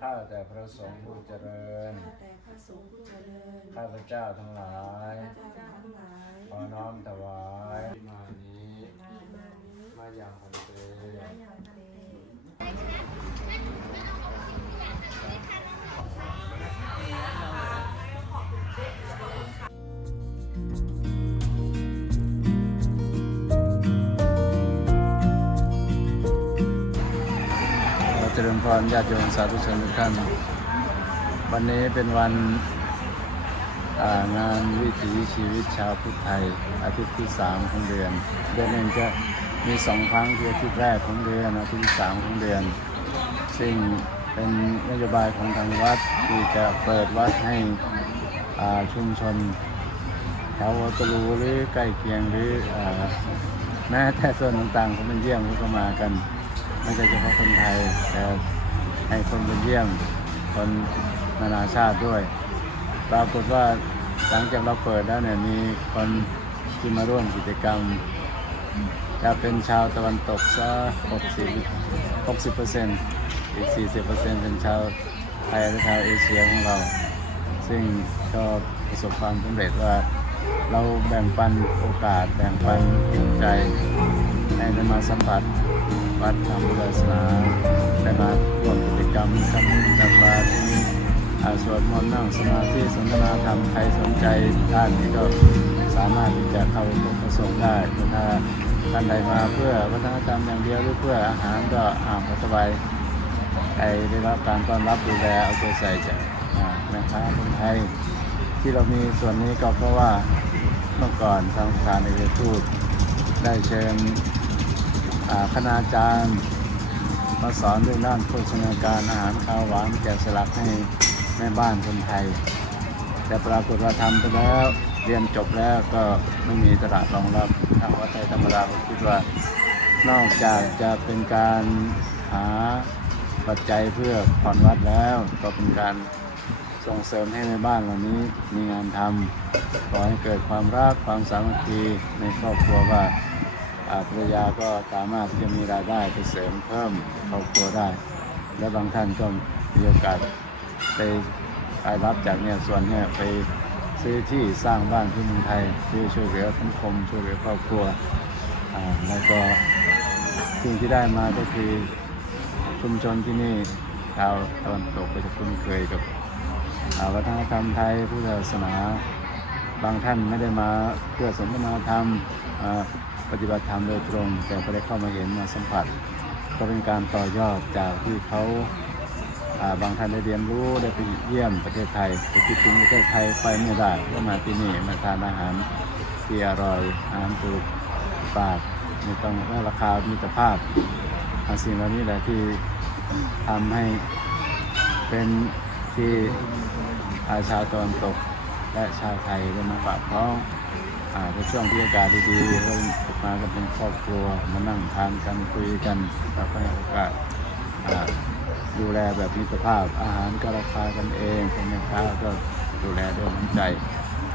ข้าแต่พระสงฆ์ผู้เจริญ ข้าพระเจ้าทั้งหลาย ขอน้อมถวายมานี้ มาอย่างพันเต รญพรญาติโยมสาธุชนทุกท่าน วันนี้เป็นวันางานวิถีชีวิตชาวพุทธไทย อาทิตย์ที่สามของเดือน เดือนหนึ่งจะมีสองครั้งคืออาทิตย์แรกของเดือนอาทิตย์ที่สามของเดือน ซึ่งเป็นนโยบายของทางวัดที่จะเปิดวัดให้ชุมชนแถวตะลูหรือใกล้เคียงหรืออแม้แต่ส่วนต่างๆของเป็นเยี่ยมก็มากันไม่ใช่เฉพาะคนไทยแต่ ให้คนเป็นเยี่ยม คนนานาชาติด้วยปรากฏว่าหลังจากเราเปิดแล้วเนี่ยมีคนที่มาร่วมกิจกรรม จะเป็นชาวตะวันตกซะ60 60เปอร์เซ็นต์อีก 40เปอร์เซ็นต์เป็นชาวไทยและชาวเอเชียของเรา ซึ่งก็ประสบความสำเร็จว่าเราแบ่งปันโอกาส แบ่งปันจิตใจให้ได้มาสัมผัส วัดธรรมศาสนาได้มาร่วมกิจกรรมทำบุญตักบาตรมีอ่าสวดมนต์นั่งสมาธิสนทนาธรรมใครสนใจด้านนี้ก็สามารถที่จะเข้าพบประสงค์ได้ถ้าท่านใดมาเพื่อวัฒนธรรมอย่างเดียวหรือเพื่ออาหารก็อ่าสบายใครได้รับการต้อนรับดูแลเอาใจใส่จากแม่ค้าคนไทย ที่เรามีส่วนนี้ก็เพราะว่าเมื่อก่อนทางสถานเอกอัครทูตได้เชิญ คณาจารย์ มาสอนเรื่องด้านโภชนาการอาหารข้าวหวานแกะสลักให้แม่บ้านคนไทย แต่ปรากฏว่าทำไปแล้วเรียนจบแล้วก็ไม่มีตลาดรองรับทางวัดไทยธรรมดาผมคิดว่านอกจากจะเป็นการหาปัจจัยเพื่อผ่อนวัดแล้ว ก็เป็นการส่งเสริมให้ในบ้านเหล่านี้มีงานทำขอให้เกิดความรักความสามัคคีในครอบครัวว่า ภรรยาก็สามารถที่จะมีรายได้ไปเสริมเพิ่มครอบครัวได้ และบางท่านก็มีโอกาสไปรายรับจากเนี่ยส่วนเนี่ยไปซื้อที่สร้างบ้านที่เมืองไทยที่ช่วยเหลือสังคมช่วยเหลือครอบครัวอ่าแล้วก็สิ่งที่ได้มาก็คือชุมชนที่นี่ชาวตะวันตกก็จะคุ้นเคยกับอาวัฒนธรรมไทยพุทธศาสนา บางท่านไม่ได้มาเพื่อสนทนาธรรมอ่า ปฏิบัติธรรมโดยตรง แต่ก็ได้เข้ามาเห็นมาสัมผัส ก็เป็นการต่อยอดจากที่เขาาบางท่านได้เรียนรู้ได้ไปเยี่ยมประเทศไทยไปคิดถึงประเทศไทยไปไม่ได้ก็มาที่นี่มาทานอาหารที่อร่อยอาหารถูกปากไม่ต้องราคามิตรภาพอาสิ่งเหล่านี้แหละที่ทำให้เป็นที่อาชาวตะวันตกและชาวไทยได้มาฝากท้อง อ่าในช่วงที่อากาศดีๆเรามากันเป็นครอบครัวมานั่งทานกันคุยกันแล้วก็ให้โอกาสดูแลแบบมิตรภาพอาหารก็ราคากันเองคนแม่ค้าก็ดูแลด้วยน้ำใจ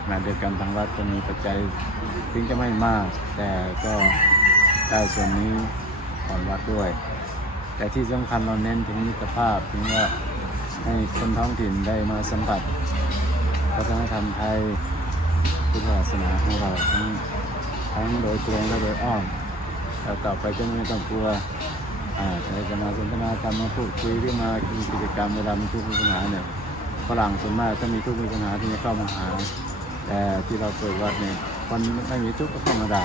ขณะเดียวกันทางวัดก็มีปัจจัยถึงจะไม่มาก แต่ก็ได้ส่วนนี้ของวัดด้วย แต่ที่สำคัญเราเน้นถึงมิตรภาพถึงว่าให้คนท้องถิ่นได้มาสัมผัสวัฒนธรรมไทย พุทธศาสนาของเราทั้งทั้งโดยตรงและโดยอ้อมแล้วต่อไปจะไม่ต้องกลัวอ่าใครจะมาสนทนาธรรมมาพูดคุยหรือมามีกิจกรรมเวลามีทุกข์มีปัญหาเนี่ยฝรั่งส่วนมากถ้ามีทุกข์มีปัญหาที่จะเข้ามาหาแต่ที่เราเปิดวัดเนี่ยคนไม่มีทุกข์ก็เข้ามาได้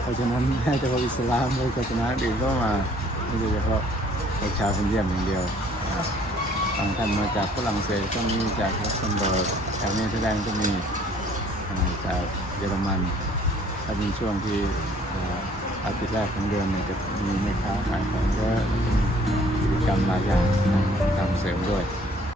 เพราะฉะนั้นแม้เฉพาะอิสลามหรือศาสนาอื่นก็มาไม่ใช่เฉพาะพวกชาวเป็นเยี่ยมอย่างเดียวบางท่านมาจากฝรั่งเศสก็มีจากลักเซมเบิร์กจากเนเธอร์แลนด์ก็มี จากเยอรมันถ้าเป็นช่วงที่อาทิตย์แรกของเดือนเนี่ยจะมีแม่ค้าขายของเยอะแล้วก็มีกิจกรรมหลายอย่างทำเสริมด้วย